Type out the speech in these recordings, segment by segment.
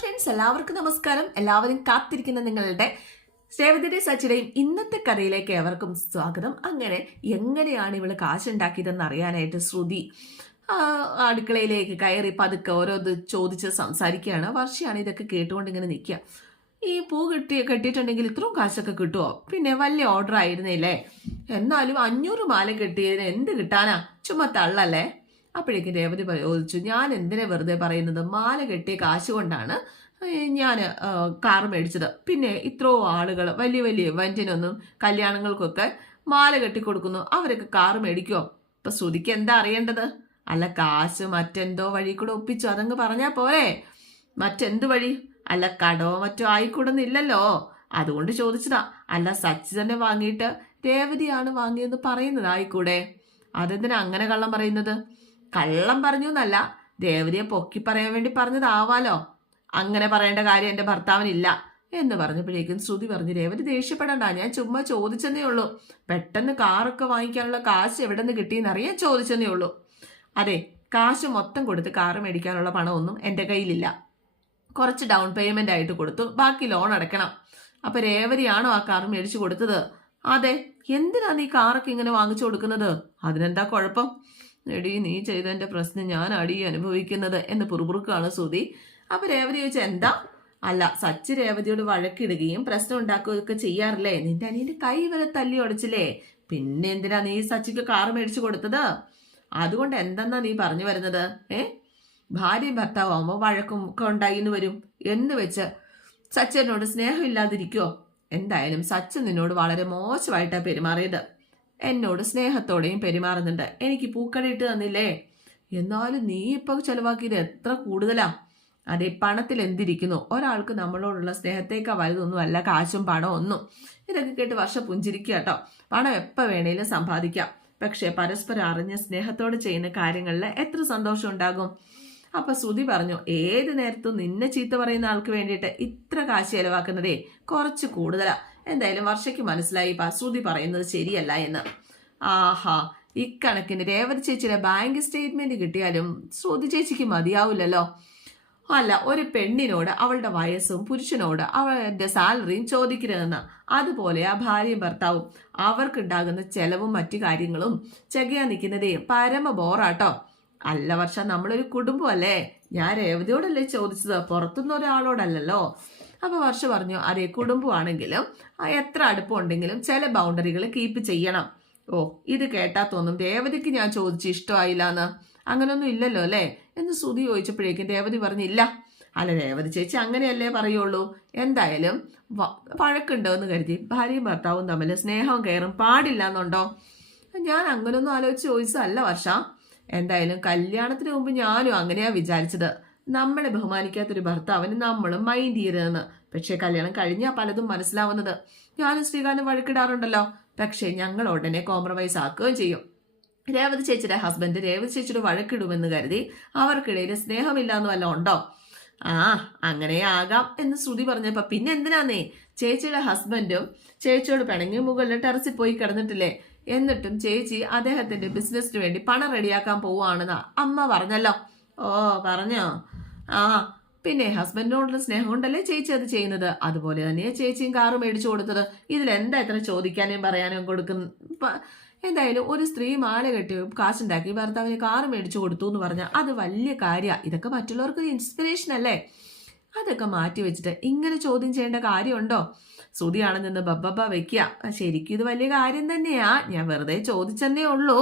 Friends എല്ലാവർക്കും നമസ്കാരം. എല്ലാവരും കാത്തിരിക്കുന്ന നിങ്ങളുടെ രേവതിയുടെ സച്ചിയുടെയും ഇന്നത്തെ കഥയിലേക്ക് ഏവർക്കും സ്വാഗതം. അങ്ങനെ എങ്ങനെയാണ് ഇവൾ കാശുണ്ടാക്കിയതെന്ന് അറിയാനായിട്ട് ശ്രുതി അടുക്കളയിലേക്ക് കയറി പതുക്കെ ഓരോ ഇത് ചോദിച്ച് സംസാരിക്കുകയാണ്. വർഷയാണ് ഇതൊക്കെ കേട്ടുകൊണ്ട് ഇങ്ങനെ നിൽക്കുക. ഈ പൂ കിട്ടി കെട്ടിയിട്ടുണ്ടെങ്കിൽ ഇത്രയും കാശൊക്കെ കിട്ടുമോ പിന്നെ വലിയ ഓർഡർ ആയിരുന്നില്ലേ? എന്നാലും അഞ്ഞൂറ് മാല കിട്ടിയതിന് എന്ത് കിട്ടാനാ? ചുമ്മാ തള്ളല്ലേ? അപ്പോഴേക്കും രേവതി ചോദിച്ചു ഞാൻ എന്തിനാ വെറുതെ പറയുന്നത്? മാല കെട്ടിയ കാശ് കൊണ്ടാണ് ഞാൻ കാർ മേടിച്ചത്. പിന്നെ ഇത്രയോ ആളുകൾ വലിയ വലിയ ഇവന്റിനൊന്നും കല്യാണങ്ങൾക്കൊക്കെ മാല കെട്ടി കൊടുക്കുന്നു അവരൊക്കെ കാർ മേടിക്കുമോ ഇപ്പം ശ്രുതിക്ക് എന്താ അറിയേണ്ടത്? അല്ല കാശ് മറ്റെന്തോ വഴി കൂടെ ഒപ്പിച്ചു. അതങ്ങ് പറഞ്ഞാൽ പോരെ. മറ്റെന്ത് വഴി? അല്ല കടോ മറ്റോ ആയിക്കൂടുന്നില്ലല്ലോ. അതുകൊണ്ട് ചോദിച്ചതാ. അല്ല സച്ചി തന്നെ വാങ്ങിയിട്ട് രേവതിയാണ് വാങ്ങിയെന്ന് പറയുന്നത്. ആയിക്കൂടെ? അതെന്തിനാ അങ്ങനെ കള്ളം പറയുന്നത്? കള്ളം പറഞ്ഞു എന്നല്ല ദേവതയെ പൊക്കി പറയാൻ വേണ്ടി പറഞ്ഞതാവാലോ. അങ്ങനെ പറയേണ്ട കാര്യം എന്റെ ഭർത്താവിനില്ല എന്ന് പറഞ്ഞപ്പോഴേക്കും ശ്രുതി പറഞ്ഞു രേവതി ദേഷ്യപ്പെടണ്ട. ഞാൻ ചുമ്മാ ചോദിച്ചെന്നേ ഉള്ളൂ. പെട്ടെന്ന് കാറൊക്കെ വാങ്ങിക്കാനുള്ള കാശ് എവിടെ നിന്ന് കിട്ടിയെന്ന് അറിയാൻ ചോദിച്ചെന്നേ ഉള്ളൂ. അതെ കാശ് മൊത്തം കൊടുത്ത് കാറ് മേടിക്കാനുള്ള പണമൊന്നും എന്റെ കയ്യിലില്ല. കുറച്ച് ഡൗൺ പേയ്മെന്റ് ആയിട്ട് കൊടുത്തു. ബാക്കി ലോൺ അടയ്ക്കണം. അപ്പൊ രേവതിയാണോ ആ കാർ മേടിച്ചു കൊടുത്തത്? അതെ എന്തിനാണ് നീ കാറൊക്കെ ഇങ്ങനെ വാങ്ങിച്ചു കൊടുക്കുന്നത്? അതിനെന്താ കുഴപ്പം? എടി നീ ചെയ്തതിന്റെ പ്രശ്നം ഞാൻ അടി അനുഭവിക്കുന്നത് എന്ന് പുറപുറുക്കാണ് ശ്രുതി. അപ്പൊ രേവതി ചോദിച്ചാൽ എന്താ? അല്ല സച്ച് രേവതിയോട് വഴക്കിടുകയും പ്രശ്നം ഉണ്ടാക്കുകയൊക്കെ ചെയ്യാറില്ലേ? നിന്റെ അനിയന്റെ കൈ വരെ തല്ലി ഉടച്ചില്ലേ? പിന്നെ എന്തിനാ നീ സച്ചിക്ക് കാർ മേടിച്ചു കൊടുത്തത്? അതുകൊണ്ട് എന്തെന്നാ നീ പറഞ്ഞു വരുന്നത്? ഏ? ഭാര്യയും ഭർത്താവുമ്പോൾ വഴക്കും ഒക്കെ ഉണ്ടായി എന്ന് വരും. എന്ന് വെച്ച് സച്ചനോട് സ്നേഹമില്ലാതിരിക്കോ? എന്തായാലും സച്ചൻ നിന്നോട് വളരെ മോശമായിട്ടാണ് പെരുമാറിയത്. എന്നോട് സ്നേഹത്തോടെയും പെരുമാറുന്നുണ്ട്. എനിക്ക് പൂക്കടയിട്ട് തന്നില്ലേ? എന്നാലും നീ ഇപ്പൊ ചെലവാക്കിയത് എത്ര കൂടുതലാ? അതെ പണത്തിൽ എന്തിരിക്കുന്നു? ഒരാൾക്ക് നമ്മളോടുള്ള സ്നേഹത്തേക്കാൾ വലുതൊന്നും അല്ല കാശും പണവും ഒന്നും. ഇതൊക്കെ കേട്ട് വർഷം പുഞ്ചിരിക്കുക കേട്ടോ. പണം എപ്പോൾ വേണേലും സമ്പാദിക്കാം. പക്ഷേ പരസ്പരം അറിഞ്ഞ് സ്നേഹത്തോടെ ചെയ്യുന്ന കാര്യങ്ങളിൽ എത്ര സന്തോഷം ഉണ്ടാകും? അപ്പൊ ശ്രുതി പറഞ്ഞു ഏത് നേരത്തും നിന്നെ ചീത്ത പറയുന്ന ആൾക്ക് വേണ്ടിയിട്ട് ഇത്ര കാശ് ചെലവാക്കുന്നതേ കുറച്ച് കൂടുതലാ. എന്തായാലും വർഷയ്ക്ക് മനസ്സിലായി ശ്രുതി പറയുന്നത് ശരിയല്ല എന്ന്. ആഹാ ഇക്കണക്കിന് രേവതി ചേച്ചിയുടെ ബാങ്ക് സ്റ്റേറ്റ്മെന്റ് കിട്ടിയാലും ശ്രുതി ചേച്ചിക്ക് മതിയാവില്ലല്ലോ. അല്ല ഒരു പെണ്ണിനോട് അവളുടെ വയസ്സും പുരുഷനോട് അവളുടെ സാലറിയും ചോദിക്കരുതെന്ന്. അതുപോലെ ആ ഭാര്യയും ഭർത്താവും അവർക്കുണ്ടാകുന്ന ചെലവും മറ്റു കാര്യങ്ങളും ചെകയാൻ നിൽക്കുന്നതേ പരമ ബോറാട്ടോ. അല്ല വർഷ നമ്മളൊരു കുടുംബമല്ലേ? ഞാൻ രേവതിയോടല്ലേ ചോദിച്ചത്? പുറത്തുനിന്ന് ഒരാളോടല്ലല്ലോ. അപ്പൊ വർഷ പറഞ്ഞു അതെ കുടുംബമാണെങ്കിലും എത്ര അടുപ്പമുണ്ടെങ്കിലും ചില ബൗണ്ടറികൾ കീപ്പ് ചെയ്യണം. ഓ ഇത് കേട്ടാ തോന്നും രേവതിക്ക് ഞാൻ ചോദിച്ചു ഇഷ്ടമായില്ല എന്ന് അങ്ങനൊന്നും ഇല്ലല്ലോ അല്ലേ? എന്ന് ശ്രുതി ചോദിച്ചപ്പോഴേക്കും രേവതി പറഞ്ഞില്ല അല്ല രേവതി ചേച്ചി അങ്ങനെയല്ലേ പറയുള്ളൂ. എന്തായാലും പഴക്കുണ്ടോ വഴക്കുണ്ടോ എന്ന് കരുതി ഭാര്യയും ഭർത്താവും തമ്മിൽ സ്നേഹവും കയറും പാടില്ല എന്നുണ്ടോ ഞാൻ അങ്ങനൊന്നും ആലോചിച്ച് ചോദിച്ചതല്ല വർഷ. എന്തായാലും കല്യാണത്തിന് മുമ്പ് ഞാനും അങ്ങനെയാ വിചാരിച്ചത്. നമ്മളെ ബഹുമാനിക്കാത്തൊരു ഭർത്താവിന് നമ്മളും മൈൻഡ് ചെയ്യരുതെന്ന്. പക്ഷേ കല്യാണം കഴിഞ്ഞാൽ പലതും മനസ്സിലാവുന്നത്. ഞാനും ശ്രീകാന്തും വഴക്കിടാറുണ്ടല്ലോ. പക്ഷേ ഞങ്ങൾ ഉടനെ കോംപ്രമൈസ് ആക്കുകയും ചെയ്യും. രേവതി ചേച്ചിയുടെ ഹസ്ബൻഡ് രേവതി ചേച്ചിയുടെ വഴക്കിടുമെന്ന് കരുതി അവർക്കിടയിൽ സ്നേഹമില്ലാന്ന് വല്ല ഉണ്ടോ? ആ അങ്ങനെ ആകാം എന്ന് ശ്രുതി പറഞ്ഞപ്പോൾ പിന്നെ എന്തിനാന്നേ? ചേച്ചിയുടെ ഹസ്ബൻഡും ചേച്ചിയോട് പിണങ്ങി മുകളിൽ ടെറസിൽ പോയി കിടന്നിട്ടില്ലേ? എന്നിട്ടും ചേച്ചി അദ്ദേഹത്തിന്റെ ബിസിനസ്സിന് വേണ്ടി പണം റെഡിയാക്കാൻ പോവുകയാണെന്ന് അമ്മ പറഞ്ഞല്ലോ. ഓ പറഞ്ഞോ? ആ പിന്നെ ഹസ്ബൻഡിനോടുള്ള സ്നേഹം കൊണ്ടല്ലേ ചേച്ചി അത് ചെയ്യുന്നത്? അതുപോലെ തന്നെയാ ചേച്ചിയും കാറ് മേടിച്ചു കൊടുത്തത്. ഇതിൽ എന്താ ഇത്ര ചോദിക്കാനും പറയാനും കൊടുക്കുന്ന എന്തായാലും ഒരു സ്ത്രീ മാല കെട്ടി കാശുണ്ടാക്കി ഭർത്താവിന് കാറ് മേടിച്ചു കൊടുത്തു എന്ന് പറഞ്ഞാൽ അത് വലിയ കാര്യമാണ് ഇതൊക്കെ മറ്റുള്ളവർക്ക് ഇൻസ്പിറേഷൻ അല്ലേ? അതൊക്കെ മാറ്റി വെച്ചിട്ട് ഇങ്ങനെ ചോദ്യം ചെയ്യേണ്ട കാര്യമുണ്ടോ? ശ്രുതിയാണ് നിന്ന് ബബ്ബബ വെക്കുക ശരിക്കും ഇത് വലിയ കാര്യം തന്നെയാ. ഞാൻ വെറുതെ ചോദിച്ചെന്നേ ഉള്ളൂ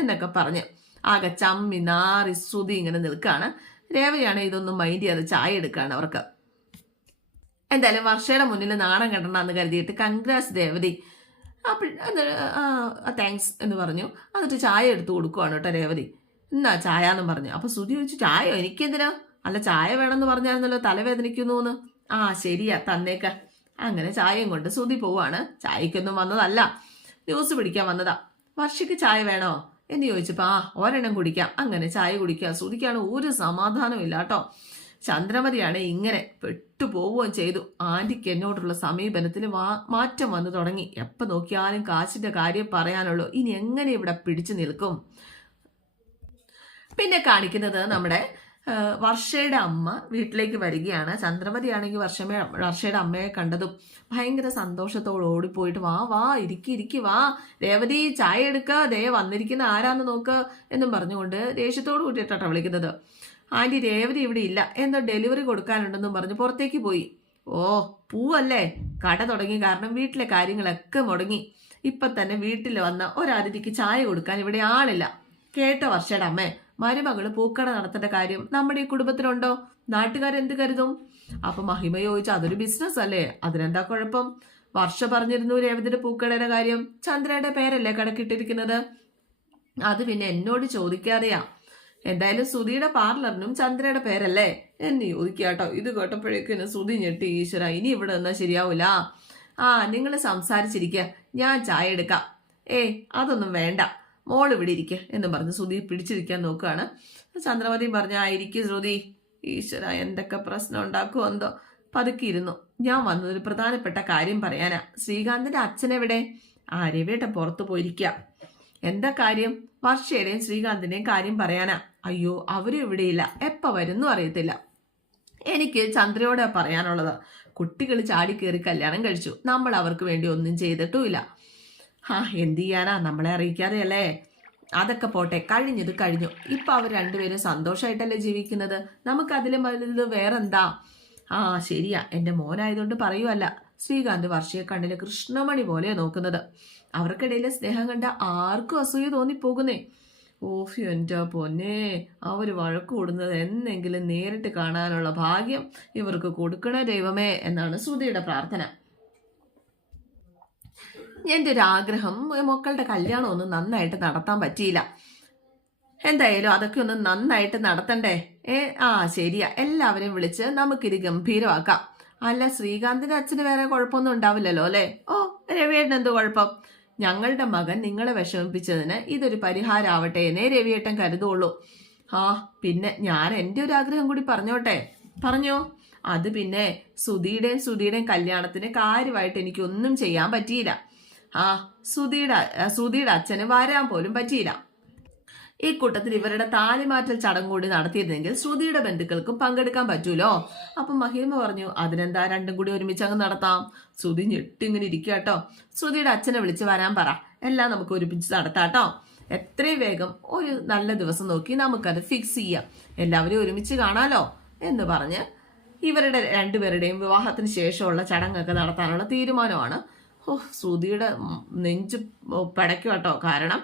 എന്നൊക്കെ പറഞ്ഞ് ആകെ ചമ്മി നാറി ശ്രുതി ഇങ്ങനെ നിൽക്കാണ്. രേവയാണ് ഇതൊന്നും മൈൻഡ് ചെയ്യാതെ ചായ എടുക്കുകയാണ് അവർക്ക്. എന്തായാലും വർഷയുടെ മുന്നിൽ നാണം കെട്ടണമെന്ന് കരുതിയിട്ട് കൺഗ്രാസ് രേവതി. അപ്പോൾ താങ്ക്സ് എന്ന് പറഞ്ഞു. എന്നിട്ട് ചായ എടുത്ത് കൊടുക്കുവാണ് കേട്ടോ രേവതി. എന്നാ ചായ എന്ന് പറഞ്ഞു. അപ്പോൾ ശ്രുതി ചോദിച്ചു ചായ എനിക്കെന്തിനാ? അല്ല ചായ വേണമെന്ന് പറഞ്ഞായിരുന്നല്ലോ തലവേദനിക്കുന്നു എന്ന് ആ ശരിയാ തന്നേക്ക. അങ്ങനെ ചായയും കൊണ്ട് ശ്രുതി പോവാണ്. ചായക്കൊന്നും വന്നതല്ല. ന്യൂസ് പിടിക്കാൻ വന്നതാ. വർഷയ്ക്ക് ചായ വേണോ? എന്ന് ചോദിച്ചപ്പോ ആ ഒരെണ്ണം കുടിക്കാം. അങ്ങനെ ചായ കുടിക്കാം. ശ്രുതിക്കാണ് ഒരു സമാധാനവും ഇല്ല കേട്ടോ. ചന്ദ്രമതിയാണ് ഇങ്ങനെ പെട്ടുപോവുകയും ചെയ്തു. ആന്റിക്ക് എന്നോടുള്ള സമീപനത്തിൽ മാറ്റം വന്നു തുടങ്ങി. എപ്പോൾ നോക്കിയാലും കാശിന്റെ കാര്യം പറയാനുള്ളൂ. ഇനി എങ്ങനെ ഇവിടെ പിടിച്ചു നിൽക്കും? പിന്നെ കാണിക്കുന്നത് നമ്മുടെ വർഷയുടെ അമ്മ വീട്ടിലേക്ക് വരികയാണ്. ചന്ദ്രമതിയാണെങ്കിൽ വർഷമേ വർഷയുടെ അമ്മയെ കണ്ടതും ഭയങ്കര സന്തോഷത്തോടെ ഓടിപ്പോയിട്ട് വാ വാ ഇരിക്കി ഇരിക്കി വാ. രേവതി ചായ എടുക്ക ദേ വന്നിരിക്കുന്ന ആരാന്ന് നോക്ക് എന്നും പറഞ്ഞുകൊണ്ട് ദേഷ്യത്തോട് കൂട്ടിയിട്ടാണ് വിളിക്കുന്നത്. ആന്റി രേവതി ഇവിടെ ഇല്ല. എന്തോ ഡെലിവറി കൊടുക്കാനുണ്ടെന്നും പറഞ്ഞ് പുറത്തേക്ക് പോയി. ഓ പൂവല്ലേ? കട തുടങ്ങി കാരണം വീട്ടിലെ കാര്യങ്ങളൊക്കെ മുടങ്ങി. ഇപ്പൊ തന്നെ വീട്ടിൽ വന്ന ഒരതിഥിക്ക് ചായ കൊടുക്കാൻ ഇവിടെ ആളില്ല. കേട്ട വർഷയുടെ അമ്മേ മരുമകൾ പൂക്കട നടത്തേണ്ട കാര്യം നമ്മുടെ ഈ കുടുംബത്തിലുണ്ടോ? നാട്ടുകാരെന്ത് കരുതും? അപ്പൊ മഹിമ ചോദിച്ചു അതൊരു ബിസിനസ് അല്ലേ? അതിനെന്താ കുഴപ്പം? വർഷ പറഞ്ഞിരുന്നു രേവതിന്റെ പൂക്കടയുടെ കാര്യം. ചന്ദ്രയുടെ പേരല്ലേ കടക്കിട്ടിരിക്കുന്നത് അത് പിന്നെ എന്നോട് ചോദിക്കാതെയാ. എന്തായാലും സുധിയുടെ പാർലറിനും ചന്ദ്രയുടെ പേരല്ലേ? എന്ന് ചോദിക്കുക കേട്ടോ ഇത് കേട്ടപ്പോഴേക്കും സുധി ഞെട്ടി ഈശ്വര ഇനി ഇവിടെ നിന്നാ ശരിയാവൂല. ആ നിങ്ങൾ സംസാരിച്ചിരിക്കുക ഞാൻ ചായ എടുക്കാം. ഏ അതൊന്നും വേണ്ട. മോൾ ഇവിടെ ഇരിക്കുക എന്ന് പറഞ്ഞ് ശ്രുതി പിടിച്ചിരിക്കാൻ നോക്കുകയാണ്. ചന്ദ്രമതി പറഞ്ഞ ആയിരിക്കും ഇരിക്കും ശ്രുതി ഈശ്വര എന്തൊക്കെ പ്രശ്നം ഉണ്ടാക്കുമോ എന്തോ. പതുക്കിയിരുന്നു ഞാൻ വന്നൊരു പ്രധാനപ്പെട്ട കാര്യം പറയാനാ. ശ്രീകാന്തിന്റെ അച്ഛനെവിടെ രവിയേട്ടൻ പുറത്തു പോയിരിക്ക. എന്താ കാര്യം? വർഷയുടെയും ശ്രീകാന്തിന്റെയും കാര്യം പറയാനാ. അയ്യോ അവരും ഇവിടെയില്ല എപ്പ വരുന്നു അറിയത്തില്ല. എനിക്ക് ചന്ദ്രയോട് പറയാനുള്ളത്. കുട്ടികൾ ചാടി കയറി കല്യാണം കഴിച്ചു. നമ്മൾ അവർക്ക് വേണ്ടി ഒന്നും ചെയ്തിട്ടുമില്ല. ആ എന്ത് ചെയ്യാനാ? നമ്മളെ അറിയിക്കാതെ അല്ലേ അതൊക്കെ പോട്ടെ കഴിഞ്ഞത് കഴിഞ്ഞു. ഇപ്പം അവർ രണ്ടുപേരും സന്തോഷമായിട്ടല്ലേ ജീവിക്കുന്നത്? നമുക്ക് അതിലും വലുത് വേറെന്താ? ആ ശരിയാ. എന്റെ മോനായതുകൊണ്ട് പറയുമല്ല ശ്രീകാന്ത് വർഷയെ കണ്ണിൽ കൃഷ്ണമണി പോലെ നോക്കുന്നത്. അവർക്കിടയിലെ സ്നേഹം കണ്ട ആർക്കും അസൂയ തോന്നിപ്പോകുന്നേ. ഓഫ് എന്റെ പൊന്നെ. അവർ വഴക്ക് കൂടുന്നത് എന്നെങ്കിലും നേരിട്ട് കാണാനുള്ള ഭാഗ്യം ഇവർക്ക് കൊടുക്കണ ദൈവമേ എന്നാണ് ശ്രുതിയുടെ പ്രാർത്ഥന. എന്റെ ഒരു ആഗ്രഹം മക്കളുടെ കല്യാണം ഒന്ന് നന്നായിട്ട് നടത്താൻ പറ്റിയില്ല. എന്തായാലും അതൊക്കെ ഒന്ന് നന്നായിട്ട് നടത്തണ്ടേ? ഏ ആ ശരിയാ. എല്ലാവരെയും വിളിച്ച് നമുക്കിത് ഗംഭീരമാക്കാം. അല്ല ശ്രീകാന്തിന്റെ അച്ഛന് വേറെ കുഴപ്പമൊന്നും ഉണ്ടാവില്ലല്ലോ അല്ലേ? ഓ രവിയേട്ടൻ എന്ത് കുഴപ്പം? ഞങ്ങളുടെ മകൻ നിങ്ങളെ വിഷമിപ്പിച്ചതിന് ഇതൊരു പരിഹാരമാവട്ടെ എന്നേ രവിയേട്ടൻ കരുതുള്ളൂ. ആ പിന്നെ ഞാൻ എന്റെ ഒരു ആഗ്രഹം കൂടി പറഞ്ഞോട്ടെ? പറഞ്ഞോ? അത് പിന്നെ സുധിയുടെയും സുധിയുടെയും കല്യാണത്തിന് കാര്യമായിട്ട് എനിക്കൊന്നും ചെയ്യാൻ പറ്റിയില്ല. ആ സുധിയുടെ സുധിയുടെ അച്ഛന് വരാൻ പോലും പറ്റിയില്ല. ഈ കൂട്ടത്തിൽ ഇവരുടെ താലിമാറ്റൽ ചടങ്ങ് കൂടി നടത്തിയിരുന്നെങ്കിൽ ശ്രുതിയുടെ ബന്ധുക്കൾക്കും പങ്കെടുക്കാൻ പറ്റൂലോ? അപ്പം മഹിമ പറഞ്ഞു അതിനെന്താ രണ്ടും കൂടി ഒരുമിച്ച് അങ്ങ് നടത്താം? ശ്രുതി ഞെട്ടിങ്ങനെ ഇരിക്കുക കേട്ടോ. ശ്രുതിയുടെ അച്ഛനെ വിളിച്ച് വരാൻ പറ. എല്ലാം നമുക്ക് ഒരുമിച്ച് നടത്താട്ടോ എത്രയും വേഗം ഒരു നല്ല ദിവസം നോക്കി നമുക്കത് ഫിക്സ് ചെയ്യാം. എല്ലാവരും ഒരുമിച്ച് കാണാലോ? എന്ന് പറഞ്ഞ് ഇവരുടെ രണ്ടുപേരുടെയും വിവാഹത്തിന് ശേഷമുള്ള ചടങ്ങൊക്കെ നടത്താനുള്ള തീരുമാനമാണ് ഓ ശ്രുതിയുടെ നെഞ്ച് പടയ്ക്കും കേട്ടോ. കാരണം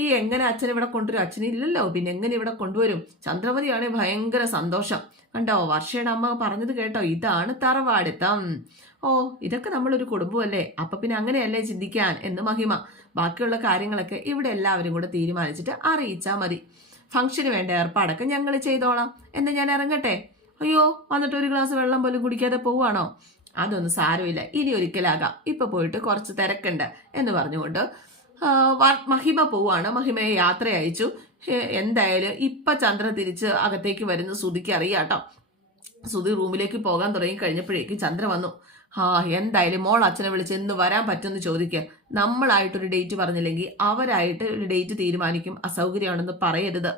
ഈ എങ്ങനെ അച്ഛൻ ഇവിടെ കൊണ്ടുവരും? അച്ഛൻ ഇല്ലല്ലോ. പിന്നെ എങ്ങനെ ഇവിടെ കൊണ്ടുവരും? ചന്ദ്രമതിയാണെ ഭയങ്കര സന്തോഷം. കണ്ടോ വർഷയുടെ അമ്മ പറഞ്ഞത് കേട്ടോ ഇതാണ് തറവാടിത്തം. ഓ ഇതൊക്കെ നമ്മളൊരു കുടുംബമല്ലേ? അപ്പൊ പിന്നെ അങ്ങനെയല്ലേ ചിന്തിക്കാൻ? എന്ന് മഹിമ. ബാക്കിയുള്ള കാര്യങ്ങളൊക്കെ ഇവിടെ എല്ലാവരും കൂടെ തീരുമാനിച്ചിട്ട് അറിയിച്ചാൽ മതി. ഫംഗ്ഷന് വേണ്ട ഏർപ്പാടൊക്കെ ഞങ്ങൾ ചെയ്തോളാം. എന്നെ ഞാൻ ഇറങ്ങട്ടെ? അയ്യോ വന്നിട്ട് ഒരു ഗ്ലാസ് വെള്ളം പോലും കുടിക്കാതെ പോവാണോ അതൊന്നും സാരമില്ല. ഇനി ഒരിക്കലാകാം. ഇപ്പൊ പോയിട്ട് കുറച്ച് തിരക്കുണ്ട് എന്ന് പറഞ്ഞുകൊണ്ട് മഹിമ പോവാണ്. മഹിമയെ യാത്ര അയച്ചു എന്തായാലും ഇപ്പൊ ചന്ദ്ര തിരിച്ച് അകത്തേക്ക് വരുന്ന. സുധിക്ക് അറിയാട്ടോ. സുധി റൂമിലേക്ക് പോകാൻ തുടങ്ങി കഴിഞ്ഞപ്പോഴേക്കും ചന്ദ്ര വന്നു. ആ എന്തായാലും മോൾ അച്ഛനെ വിളിച്ച് എന്ന് വരാൻ പറ്റുമെന്ന് ചോദിക്കുക നമ്മളായിട്ടൊരു ഡേറ്റ് പറഞ്ഞില്ലെങ്കിൽ അവരായിട്ട് ഒരു ഡേറ്റ് തീരുമാനിക്കും. അസൗകര്യമാണെന്ന് പറയരുത്.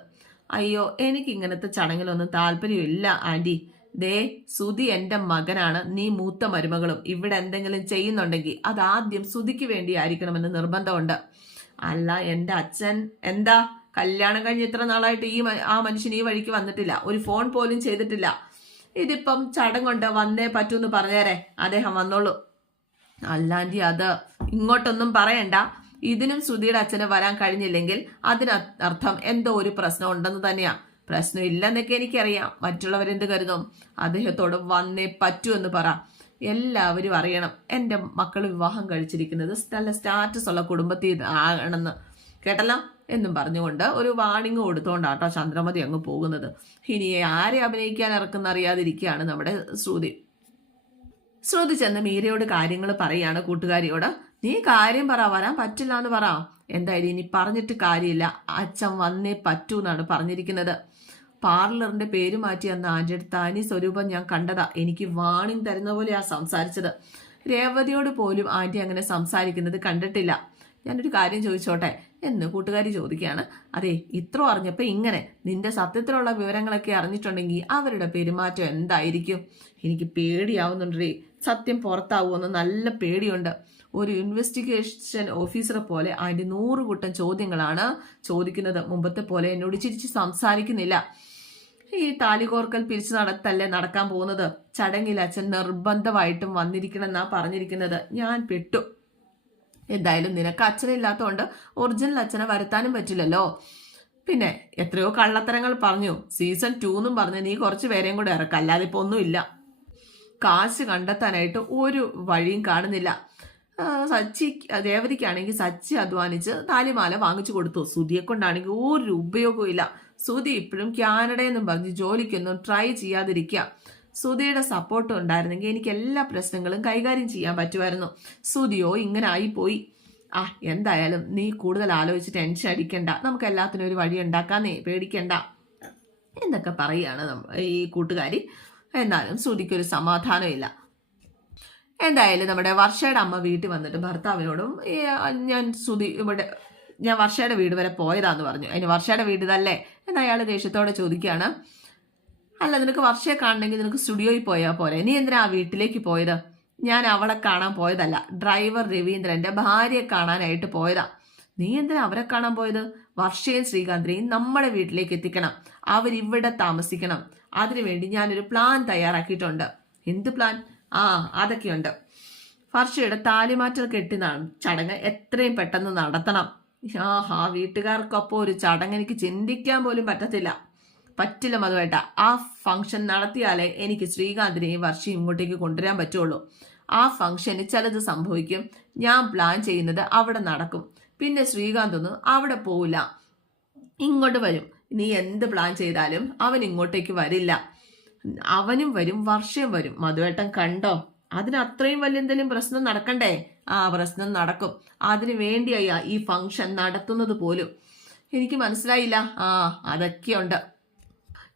അയ്യോ എനിക്ക് ഇങ്ങനത്തെ ചടങ്ങിലൊന്നും താല്പര്യമില്ല ആന്റി. ദേ സുതി എന്റെ മകനാണ്. നീ മൂത്ത മരുമകളും. ഇവിടെ എന്തെങ്കിലും ചെയ്യുന്നുണ്ടെങ്കിൽ അത് ആദ്യം സുതിക്ക് വേണ്ടി ആയിരിക്കണമെന്ന് നിർബന്ധമുണ്ട്. അല്ല എന്റെ അച്ഛൻ എന്താ? കല്യാണം കഴിഞ്ഞ് ഇത്ര നാളായിട്ട് ഈ ആ മനുഷ്യൻ ഈ വഴിക്ക് വന്നിട്ടില്ല. ഒരു ഫോൺ പോലും ചെയ്തിട്ടില്ല. ഇതിപ്പം ചടങ്ങുണ്ട് വന്നേ പറ്റൂ എന്ന് പറഞ്ഞേരെ. അദ്ദേഹം വന്നോളൂ. അല്ലാണ്ടി അത് ഇങ്ങോട്ടൊന്നും പറയണ്ട. ഇതിനും ശ്രുതിയുടെ അച്ഛന് വരാൻ കഴിഞ്ഞില്ലെങ്കിൽ അതിനർത്ഥം എന്തോ ഒരു പ്രശ്നം ഉണ്ടെന്ന് തന്നെയാ. പ്രശ്നം ഇല്ലെന്നൊക്കെ എനിക്കറിയാം. മറ്റുള്ളവരെന്ത് കരുതും? അദ്ദേഹത്തോട് വന്നേ പറ്റൂ എന്ന് പറ. എല്ലാവരും അറിയണം എന്റെ മക്കൾ വിവാഹം കഴിച്ചിരിക്കുന്നത് നല്ല സ്റ്റാറ്റസ് ഉള്ള കുടുംബത്തിൽ ആണെന്ന്. കേട്ടല്ലോ? എന്നും പറഞ്ഞുകൊണ്ട് ഒരു വാണിംഗ് കൊടുത്തോണ്ടാട്ടോ ചന്ദ്രമതി അങ്ങ് പോകുന്നത്. ഇനി ആരെ അഭിനയിക്കാൻ ഇറക്കുന്ന അറിയാതിരിക്കുകയാണ് നമ്മുടെ ശ്രുതി. ശ്രുതി ചെന്ന് മീരയോട് കാര്യങ്ങൾ പറയാണ് കൂട്ടുകാരിയോട്. നീ കാര്യം പറ വരാൻ പറ്റില്ല എന്ന് പറ. എന്തായാലും ഇനി പറഞ്ഞിട്ട് കാര്യമില്ല. അച്ഛൻ വന്നേ പറ്റൂ എന്നാണ് പറഞ്ഞിരിക്കുന്നത്. പാർലറിന്റെ പേര് മാറ്റി അന്ന് ആന്റിയുടെ തനി സ്വരൂപം ഞാൻ കണ്ടതാ. എനിക്ക് വാണിംഗ് തരുന്ന പോലെയാ സംസാരിച്ചത്. രേവതിയോട് പോലും ആന്റി അങ്ങനെ സംസാരിക്കുന്നത് കണ്ടിട്ടില്ല. ഞാനൊരു കാര്യം ചോദിച്ചോട്ടെ? എന്ന് കൂട്ടുകാരി ചോദിക്കുകയാണ്. അതെ ഇത്ര അറിഞ്ഞപ്പോൾ ഇങ്ങനെ നിന്റെ സത്യത്തിലുള്ള വിവരങ്ങളൊക്കെ അറിഞ്ഞിട്ടുണ്ടെങ്കിൽ അവരുടെ പെരുമാറ്റം എന്തായിരിക്കും? എനിക്ക് പേടിയാവുന്നുണ്ടേ സത്യം പുറത്താവുമെന്ന് നല്ല പേടിയുണ്ട്. ഒരു ഇൻവെസ്റ്റിഗേഷൻ ഓഫീസറെ പോലെ അതിന്റെ നൂറ് കൂട്ടം ചോദ്യങ്ങളാണ് ചോദിക്കുന്നത്. മുമ്പത്തെ പോലെ എന്നോട് ചിരിച്ച് സംസാരിക്കുന്നില്ല. ഈ താലികോർക്കൽ പിരിച്ചു നടത്തല്ലേ നടക്കാൻ പോകുന്നത്? ചടങ്ങിൽ അച്ഛൻ നിർബന്ധമായിട്ടും വന്നിരിക്കണം എന്നാ പറഞ്ഞിരിക്കുന്നത്. ഞാൻ പെട്ടു. എന്തായാലും നിനക്ക് അച്ഛനില്ലാത്തതുകൊണ്ട് ഒറിജിനൽ അച്ഛനെ വരുത്താനും പറ്റില്ലല്ലോ. പിന്നെ എത്രയോ കള്ളത്തരങ്ങൾ പറഞ്ഞു. സീസൺ ടു എന്നും പറഞ്ഞു നീ കുറച്ച് പേരെയും കൂടെ ഇറക്കാം. അല്ലാതെ ഇപ്പൊ ഒന്നുമില്ല കാശ് കണ്ടെത്താനായിട്ട് ഒരു വഴിയും കാണുന്നില്ല. സച്ചി ദേവതിക്കാണെങ്കിൽ സച്ചി അധ്വാനിച്ച് താലിമാല വാങ്ങിച്ചു കൊടുത്തു. സുധിയെ കൊണ്ടാണെങ്കിൽ ഒരു ഉപയോഗവും ഇല്ല. സുധി ഇപ്പോഴും കാനഡയെന്നും പറഞ്ഞ് ജോലിക്കൊന്നും ട്രൈ ചെയ്യാതിരിക്കുക സുധിയുടെ സപ്പോർട്ട് ഉണ്ടായിരുന്നെങ്കിൽ എനിക്ക് എല്ലാ പ്രശ്നങ്ങളും കൈകാര്യം ചെയ്യാൻ പറ്റുമായിരുന്നു. സുധിയോ ഇങ്ങനെ ആയിപ്പോയി. ആ എന്തായാലും നീ കൂടുതൽ ആലോചിച്ച് ടെൻഷൻ അടിക്കണ്ട. നമുക്ക് എല്ലാത്തിനും ഒരു വഴി ഉണ്ടാക്കാന്നേ പേടിക്കണ്ട. എന്നൊക്കെ പറയുകയാണ് ഈ കൂട്ടുകാരി. എന്നാലും സുധിക്കൊരു സമാധാനമില്ല എന്തായാലും നമ്മുടെ വർഷയുടെ അമ്മ വീട്ടിൽ വന്നിട്ട് ഭർത്താവിനോടും ഞാൻ സുധി ഇവിടെ ഞാൻ വർഷയുടെ വീട് വരെ പോയതാന്ന് പറഞ്ഞു. അതിന് വർഷയുടെ വീട് ഇതല്ലേ? എന്ന് അയാൾ ദേഷ്യത്തോടെ ചോദിക്കുകയാണ്. അല്ല നിനക്ക് വർഷയെ കാണണമെങ്കിൽ നിനക്ക് സ്റ്റുഡിയോയിൽ പോയാൽ പോരെ. നീ എന്തിനാ ആ വീട്ടിലേക്ക് പോയത്? ഞാൻ അവളെ കാണാൻ പോയതല്ല. ഡ്രൈവർ രവീന്ദ്രന്റെ ഭാര്യയെ കാണാനായിട്ട് പോയതാ. നീ എന്തിനാ അവരെ കാണാൻ പോയത്? വർഷയും ശ്രീകാന്തിനെയും നമ്മുടെ വീട്ടിലേക്ക് എത്തിക്കണം. അവരിവിടെ താമസിക്കണം. അതിനുവേണ്ടി ഞാനൊരു പ്ലാൻ തയ്യാറാക്കിയിട്ടുണ്ട്. എന്ത് പ്ലാൻ? ആ അതൊക്കെയുണ്ട്. വർഷയുടെ താലിമാറ്റൽ കെട്ടിനാണ് ചടങ്ങ് എത്രയും പെട്ടെന്ന് നടത്തണം. ആഹാ വീട്ടുകാർക്കൊപ്പം ഒരു ചടങ്ങ് എനിക്ക് ചിന്തിക്കാൻ പോലും പറ്റത്തില്ല. പറ്റില്ല മധുവേട്ട. ആ ഫംഗ്ഷൻ നടത്തിയാലേ എനിക്ക് ശ്രീകാന്തിനെ ഈ വർഷം ഇങ്ങോട്ടേക്ക് കൊണ്ടുവരാൻ പറ്റുള്ളൂ. ആ ഫംഗ്ഷന് ചിലത് സംഭവിക്കും. ഞാൻ പ്ലാൻ ചെയ്യുന്നത് അവിടെ നടക്കും. പിന്നെ ശ്രീകാന്ത് ഒന്നും അവിടെ പോവില്ല. ഇങ്ങോട്ട് വരും. നീ എന്ത് പ്ലാൻ ചെയ്താലും അവൻ ഇങ്ങോട്ടേക്ക് വരില്ല. അവനും വരും വർഷം വരും. മധുവേട്ടൻ കണ്ടോ? അതിന് അത്രയും വലിയ എന്തെങ്കിലും പ്രശ്നം നടക്കണ്ടേ? ആ പ്രശ്നം നടക്കും. അതിനു വേണ്ടിയാ ഈ ഫംഗ്ഷൻ നടത്തുന്നത് പോലും. എനിക്ക് മനസ്സിലായില്ല. ആ അതൊക്കെയുണ്ട്.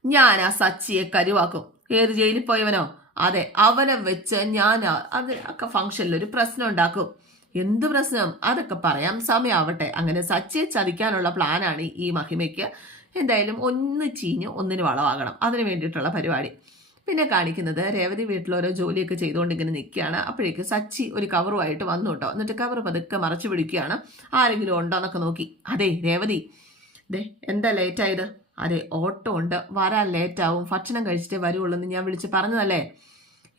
ഞാൻ ആ സച്ചിയെ കരുവാക്കും. ഏത് ജയിലിൽ പോയവനോ? അതെ അവനെ വെച്ച് ഞാൻ അത് ഒക്കെ ഫംഗ്ഷനിൽ ഒരു പ്രശ്നം ഉണ്ടാക്കും. എന്ത് പ്രശ്നം? അതൊക്കെ പറയാം സമയമാവട്ടെ അങ്ങനെ സച്ചിയെ ചതിക്കാനുള്ള പ്ലാനാണ് ഈ മഹിമയ്ക്ക്. എന്തായാലും ഒന്ന് ചീഞ്ഞ് ഒന്നിന് വളമാകണം അതിന് വേണ്ടിയിട്ടുള്ള പരിപാടി. പിന്നെ കാണിക്കുന്നത് രേവതി വീട്ടിൽ ഓരോ ജോലിയൊക്കെ ചെയ്തുകൊണ്ട് ഇങ്ങനെ നിൽക്കുകയാണ്. അപ്പോഴേക്ക് സച്ചി ഒരു കവറുമായിട്ട് വന്നു കേട്ടോ. എന്നിട്ട് കവർ പതുക്കെ മറച്ചു പിടിക്കുകയാണ്. ആരെങ്കിലും ഉണ്ടോ എന്നൊക്കെ നോക്കി. അതെ രേവതി. ദേ എന്താ ലേറ്റായത് അതെ ഓട്ടോ ഉണ്ട്. വരാൻ ലേറ്റാവും ഭക്ഷണം കഴിച്ചിട്ടേ വരുള്ളൂ എന്ന് ഞാൻ വിളിച്ച് പറഞ്ഞതല്ലേ?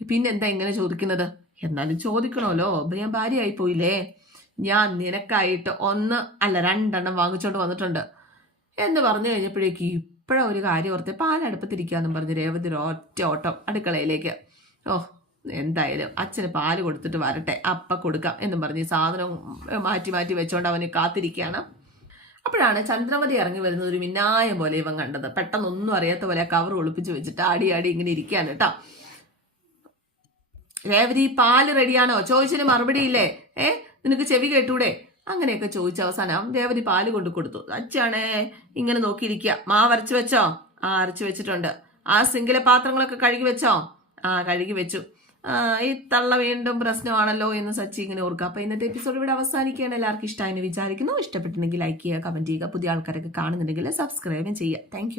പിന്നെ എന്താ ഇങ്ങനെ ചോദിക്കുന്നത്? എന്നാലും ചോദിക്കണമല്ലോ. ഞാൻ ഭാര്യയായി പോയില്ലേ ഞാൻ നിനക്കായിട്ട് ഒന്ന് അല്ല രണ്ടെണ്ണം വാങ്ങിച്ചോണ്ട് വന്നിട്ടുണ്ട്. എന്ന് പറഞ്ഞു കഴിഞ്ഞപ്പോഴേക്ക് ഇപ്പോഴാ ഒരു കാര്യം ഓർത്ത്. പാലടുപ്പത്തിരിക്കാന്നും പറഞ്ഞ് രേവതി ഒറ്റ ഓട്ടം അടുക്കളയിലേക്ക്. ഓ എന്തായാലും അച്ഛന് പാൽ കൊടുത്തിട്ട് വരട്ടെ. അപ്പ കൊടുക്കാം എന്നും പറഞ്ഞ് സാധനം മാറ്റി മാറ്റി വെച്ചോണ്ട് അവന് കാത്തിരിക്കുകയാണ് അപ്പോഴാണ് ചന്ദ്രമതി ഇറങ്ങി വരുന്നത് ഒരു മിന്നായം പോലെ ഇവൻ കണ്ടത്. പെട്ടെന്നൊന്നും അറിയാത്ത പോലെ കവർ ഒളിപ്പിച്ച് വെച്ചിട്ട് ആടി ആടി ഇങ്ങനെ ഇരിക്കുകയാണ് കേട്ടോ. രേവതി പാൽ റെഡിയാണോ ചോദിച്ചതിന് മറുപടി ഇല്ലേ? ഏ നിനക്ക് ചെവി കേട്ടൂടെ? അങ്ങനെയൊക്കെ ചോദിച്ച അവസാനം രേവതി പാൽ കൊണ്ട് കൊടുത്തു. അച്ഛാണേ ഇങ്ങനെ നോക്കിയിരിക്കുക മാവ് അരച്ചു വെച്ചോ? ആ അരച്ചു വെച്ചിട്ടുണ്ട്. ആ സിങ്കിലെ പാത്രങ്ങളൊക്കെ കഴുകി വെച്ചോ? ആ കഴുകി വെച്ചു. ഈ തള്ള വീണ്ടും പ്രശ്നമാണല്ലോ എന്ന് സച്ചി ഇങ്ങനെ ഓർക്കുക. അപ്പൊ ഇന്നത്തെ എപ്പിസോഡ് ഇവിടെ അവസാനിക്കുകയാണ്. എല്ലാവർക്കും ഇഷ്ടമായി വിചാരിക്കുന്നു. ഇഷ്ടപ്പെട്ടിട്ടുണ്ടെങ്കിൽ ലൈക്ക് ചെയ്യുക കമന്റ് ചെയ്യുക. പുതിയ ആൾക്കാരൊക്കെ കാണുന്നുണ്ടെങ്കിൽ സബ്സ്ക്രൈബും ചെയ്യുക. താങ്ക്